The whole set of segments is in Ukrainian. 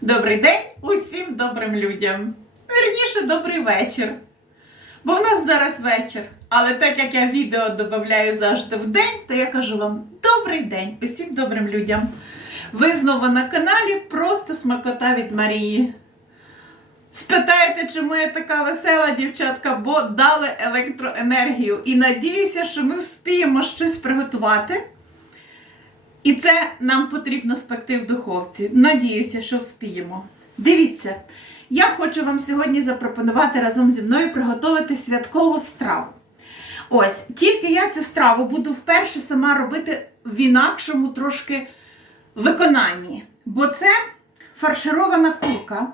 Добрий день усім добрим людям. Вірніше, добрий вечір. Бо в нас зараз вечір. Але так як я відео додаю завжди в день, то я кажу вам добрий день усім добрим людям. Ви знову на каналі Просто смакота від Марії. Спитаєте, чому я така весела дівчатка, бо дали електроенергію. І надіюся, що ми вспіємо щось приготувати. І це нам потрібно спекти в духовці. Надіюся, що вспіємо. Дивіться, я хочу вам сьогодні запропонувати разом зі мною приготувати святкову страву. Ось, тільки я цю страву буду вперше сама робити в інакшому трошки виконанні. Бо це фарширована курка.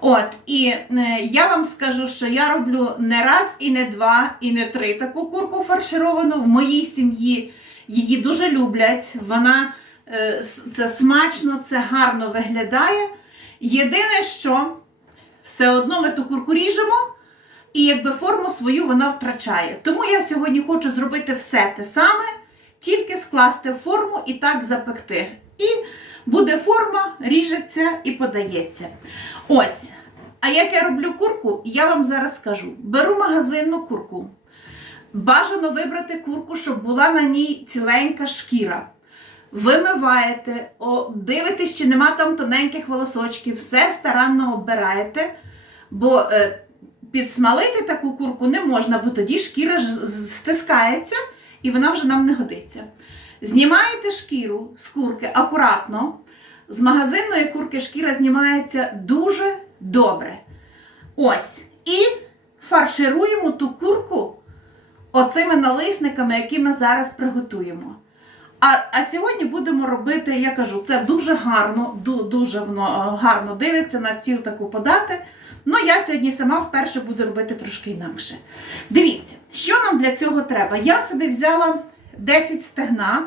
От, і е, я вам скажу, що я роблю не раз, і не два, і не три таку курку фаршировану в моїй сім'ї. Її дуже люблять. Вона е, це смачно, це гарно виглядає. Єдине, що все одно ми ту курку ріжемо, і якби форму свою вона втрачає. Тому я сьогодні хочу зробити все те саме, тільки скласти форму і так запекти. І буде форма, ріжеться і подається. Ось. А як я роблю курку, я вам зараз скажу. Беру магазинну курку. Бажано вибрати курку, щоб була на ній ціленька шкіра. Вимиваєте, о, дивитесь, чи нема там тоненьких волосочків, все старанно обираєте, бо е, підсмалити таку курку не можна, бо тоді шкіра стискається і вона вже нам не годиться. Знімаєте шкіру з курки акуратно. З магазинної курки шкіра знімається дуже добре. Ось. І фаршируємо ту курку оцими налисниками, які ми зараз приготуємо. А, а сьогодні будемо робити, я кажу, це дуже гарно, дуже воно е, гарно дивиться на стіл таку подати. Ну, я сьогодні сама вперше буду робити трошки інакше. Дивіться, що нам для цього треба? Я собі взяла 10 стегна,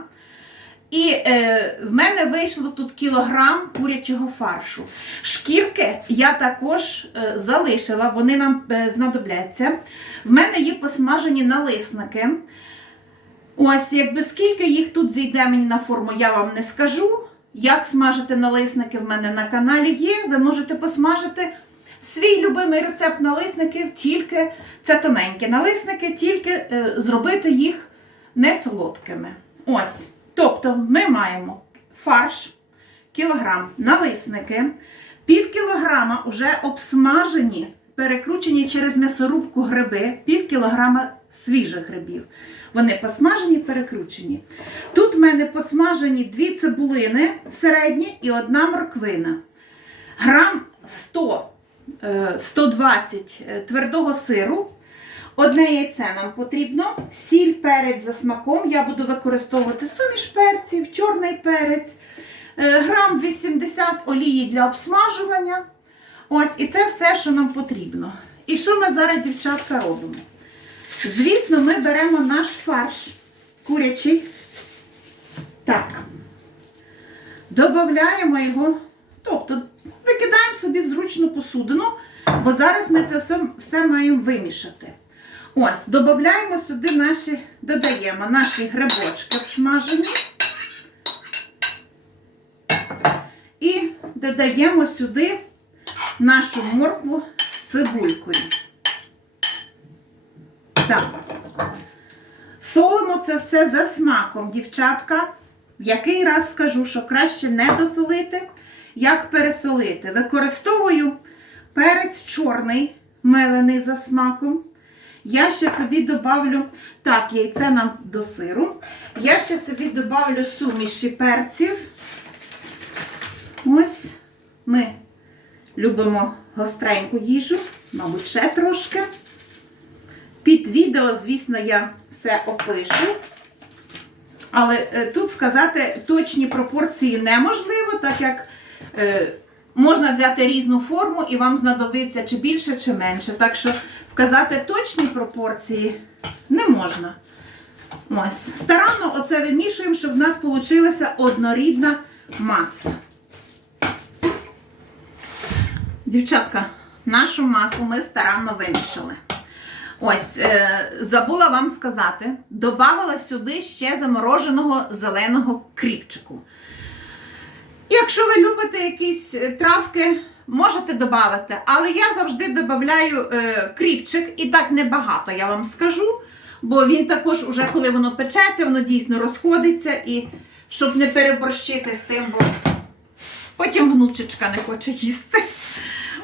і е, в мене вийшло тут кілограм курячого фаршу. Шкірки я також е, залишила, вони нам е, знадобляться. В мене є посмажені налисники. Ось, якби скільки їх тут зійде мені на форму, я вам не скажу. Як смажити налисники в мене на каналі є. Ви можете посмажити свій любимий рецепт налисників, тільки це тоненькі налисники, тільки е, зробити їх не солодкими. Ось. Тобто ми маємо фарш, кілограм, налисники, пів кілограма вже обсмажені, перекручені через м'ясорубку гриби, пів кілограма свіжих грибів. Вони посмажені, перекручені. Тут в мене посмажені дві цибулини середні і одна морквина. Грам 100, е, 120 е, твердого сиру. Одне яйце нам потрібно, сіль, перець за смаком. Я буду використовувати суміш перців, чорний перець, е, грам 80 олії для обсмажування. Ось, і це все, що нам потрібно. І що ми зараз, дівчатка, робимо? Звісно, ми беремо наш фарш курячий. Так. Додаємо його, тобто викидаємо собі в зручну посудину, бо зараз ми це все, все маємо вимішати. Ось, додаємо сюди наші, додаємо наші грибочки обсмажені. І додаємо сюди нашу моркву з цибулькою. Так. Солимо це все за смаком, дівчатка. Який раз скажу, що краще не досолити, як пересолити. Використовую перець чорний, мелений за смаком. Я ще собі добавлю, так, яйце нам до сиру. Я ще собі добавлю суміші перців. Ось ми любимо гостреньку їжу, мабуть, ще трошки. Під відео, звісно, я все опишу. Але е, тут сказати точні пропорції неможливо, так як е, можна взяти різну форму і вам знадобиться чи більше, чи менше. Так що вказати точні пропорції не можна. Ось. Старанно оце вимішуємо, щоб в нас вийшла однорідна маса. Дівчатка, нашу масу ми старанно вимішали. Ось, е, забула вам сказати, додавала сюди ще замороженого зеленого кріпчику. Якщо ви любите якісь е, травки, можете додати. Але я завжди додаю е, кріпчик, і так небагато, я вам скажу. Бо він також, уже коли воно печеться, воно дійсно розходиться, і щоб не переборщити з тим, бо потім внучечка не хоче їсти.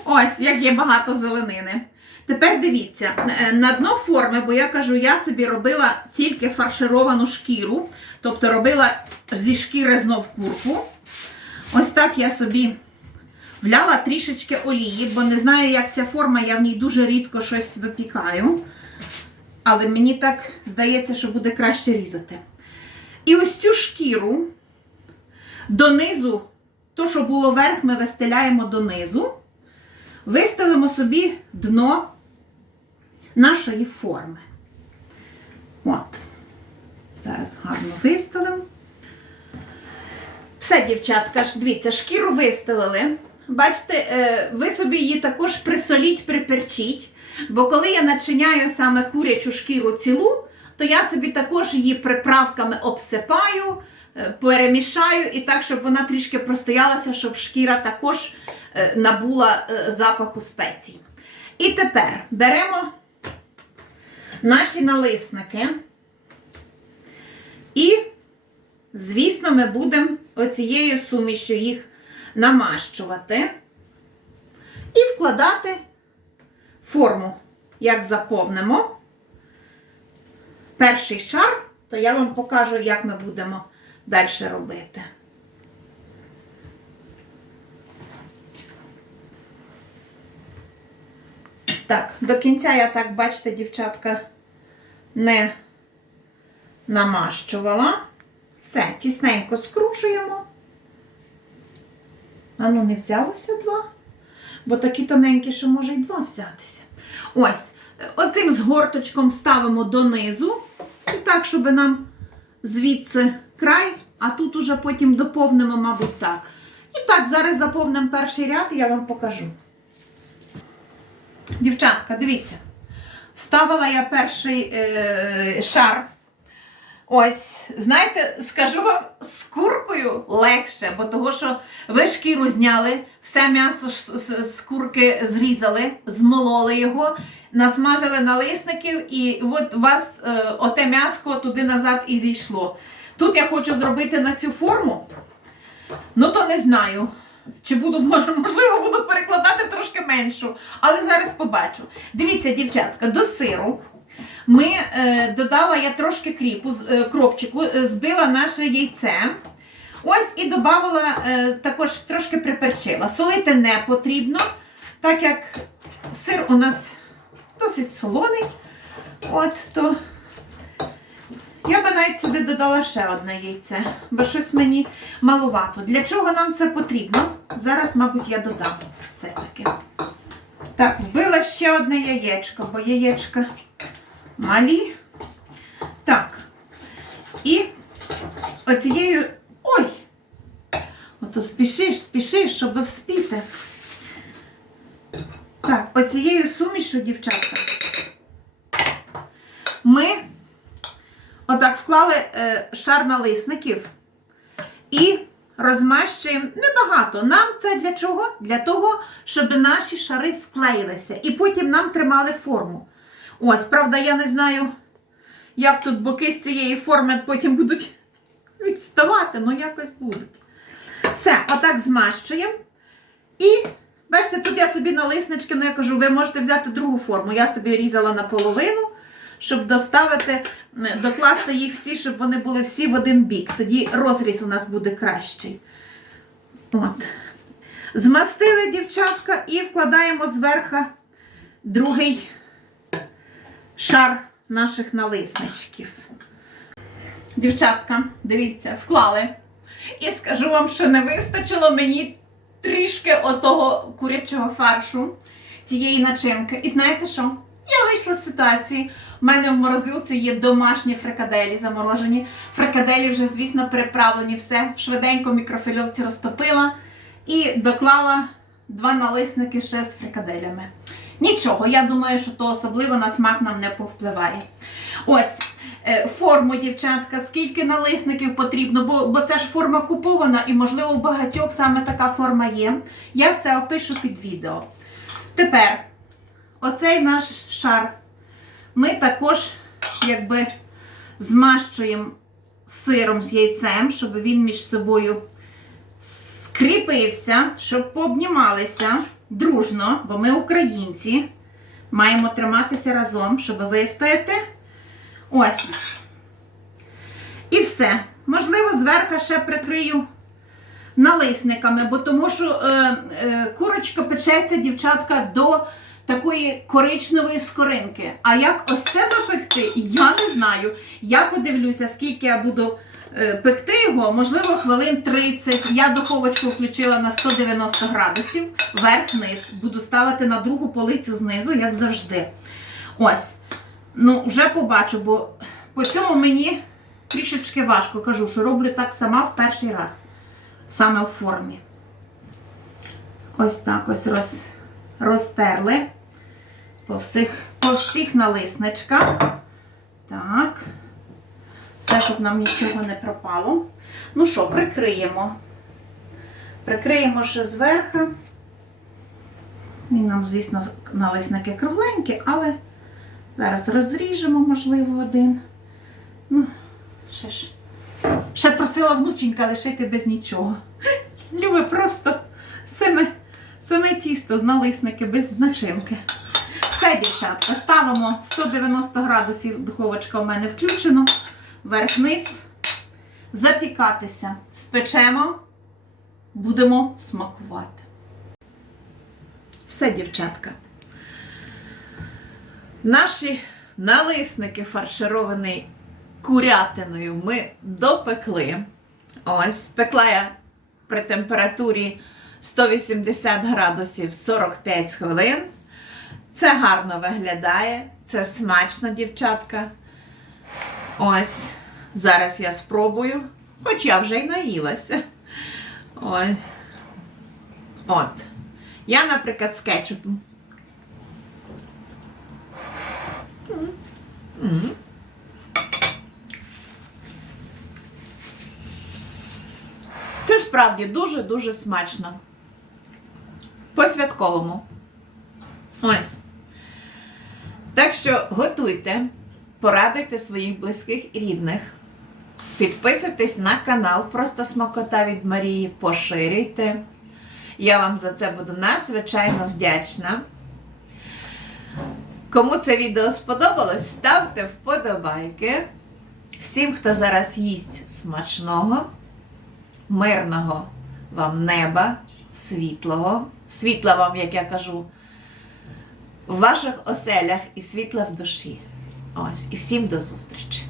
Ось, як є багато зеленини. Тепер дивіться, е, на дно форми, бо я кажу, я собі робила тільки фаршировану шкіру, тобто робила зі шкіри знов курку. Ось так я собі вляла трішечки олії, бо не знаю, як ця форма, я в ній дуже рідко щось випікаю. Але мені так здається, що буде краще різати. І ось цю шкіру донизу, то, що було верх, ми вистеляємо донизу, вистелимо собі дно нашої форми. От. Зараз гарно вистелимо. Все, дівчатка, ж дивіться, шкіру вистелили. Бачите, е, ви собі її також присоліть, приперчіть. Бо коли я начиняю саме курячу шкіру цілу, то я собі також її приправками обсипаю, е, перемішаю і так, щоб вона трішки простоялася, щоб шкіра також е, набула запаху спецій. І тепер беремо наші налисники і Звісно, ми будемо оцією сумішю їх намащувати і вкладати форму. Як заповнимо перший шар, то я вам покажу, як ми будемо далі робити. Так, до кінця я так, бачите, дівчатка, не намащувала. Все, тісненько скручуємо. А ну, не взялося два, бо такі тоненькі, що може й два взятися. Ось, оцим згорточком ставимо донизу, і так, щоб нам звідси край, а тут уже потім доповнимо, мабуть, так. І так, зараз заповнимо перший ряд, і я вам покажу. Дівчатка, дивіться, вставила я перший е, шар. Ось, знаєте, скажу вам, з куркою легше, бо того, що ви шкіру зняли, все м'ясо з, курки зрізали, змололи його, насмажили налисників, і от у вас е, оте м'яско туди назад і зійшло. Тут я хочу зробити на цю форму, ну то не знаю. Чи буду, можливо, буду перекладати трошки меншу, але зараз побачу. Дивіться, дівчатка, до сиру ми е, додала я трошки кріпу, е, кропчику, е, збила наше яйце. Ось і додавала, е, також трошки приперчила. Солити не потрібно, так як сир у нас досить солоний. От, то я би навіть сюди додала ще одне яйце, бо щось мені маловато. Для чого нам це потрібно? Зараз, мабуть, я додам все-таки. Так, вбила ще одне яєчко, бо яєчка малі. Так. І оцією. Ой! Ото спішиш, спішиш, щоб вспіти. Так, оцією сумішу, дівчатка, ми отак вклали е, шар налисників і розмащуємо небагато. Нам це для чого? Для того, щоб наші шари склеїлися і потім нам тримали форму. Ось, правда, я не знаю, як тут боки з цієї форми потім будуть відставати, але якось будуть. Все, отак змащуємо. І, бачите, тут я собі налиснички, ну я кажу, ви можете взяти другу форму. Я собі різала наполовину, щоб доставити, докласти їх всі, щоб вони були всі в один бік. Тоді розріз у нас буде кращий. От. Змастили дівчатка і вкладаємо зверху другий шар наших налисничків. Дівчатка, дивіться, вклали. І скажу вам, що не вистачило мені трішки отого курячого фаршу, цієї начинки. І знаєте що? Я вийшла з ситуації. У мене в морозилці є домашні фрикаделі заморожені. Фрикаделі вже, звісно, приправлені все. Швиденько в мікрофільовці розтопила і доклала два налисники ще з фрикаделями. Нічого, я думаю, що то особливо на смак нам не повпливає. Ось. е, Форму, дівчатка, скільки налисників потрібно, бо, бо це ж форма купована і, можливо, у багатьох саме така форма є. Я все опишу під відео. Тепер, оцей наш шар ми також якби змащуємо сиром з яйцем, щоб він між собою скріпився, щоб пообнімалися дружно, бо ми українці. Маємо триматися разом, щоб вистояти. Ось. І все. Можливо, зверху ще прикрию налисниками, бо тому що е, е, курочка печеться, дівчатка, до такої коричневої скоринки. А як ось це запекти, я не знаю. Я подивлюся, скільки я буду е, пекти його, можливо, хвилин 30. Я духовочку включила на 190 градусів, верх-низ. Буду ставити на другу полицю знизу, як завжди. Ось. Ну, вже побачу, бо по цьому мені трішечки важко кажу, що роблю так сама в перший раз. Саме в формі. Ось так ось роз, розтерли по всіх, по всіх налисничках. Так. Все, щоб нам нічого не пропало. Ну що, прикриємо. Прикриємо ще зверху. Він нам, звісно, налисники кругленькі, але зараз розріжемо, можливо, один. Ну, ще ж. Ще просила внученька лишити без нічого. Любе просто саме, саме тісто з налисники без начинки. Все, дівчатка, ставимо 190 градусів, духовочка у мене включено, верх-низ. Запікатися. Спечемо, будемо смакувати. Все, дівчатка. Наші налисники фаршировані курятиною ми допекли. Ось, пекла я при температурі 180 градусів 45 хвилин. Це гарно виглядає, це смачно, дівчатка. Ось, зараз я спробую, хоч я вже й наїлася. Ой. От. Я, наприклад, з кетчупом. Це справді дуже-дуже смачно. По-святковому. Ось. Так що готуйте, порадуйте своїх близьких і рідних. Підписуйтесь на канал Просто Смакота від Марії, поширюйте. Я вам за це буду надзвичайно вдячна. Кому це відео сподобалось, ставте вподобайки. Всім, хто зараз їсть смачного, мирного вам неба, світлого, світла вам, як я кажу, в ваших оселях і світла в душі. Ось, і всім до зустрічі!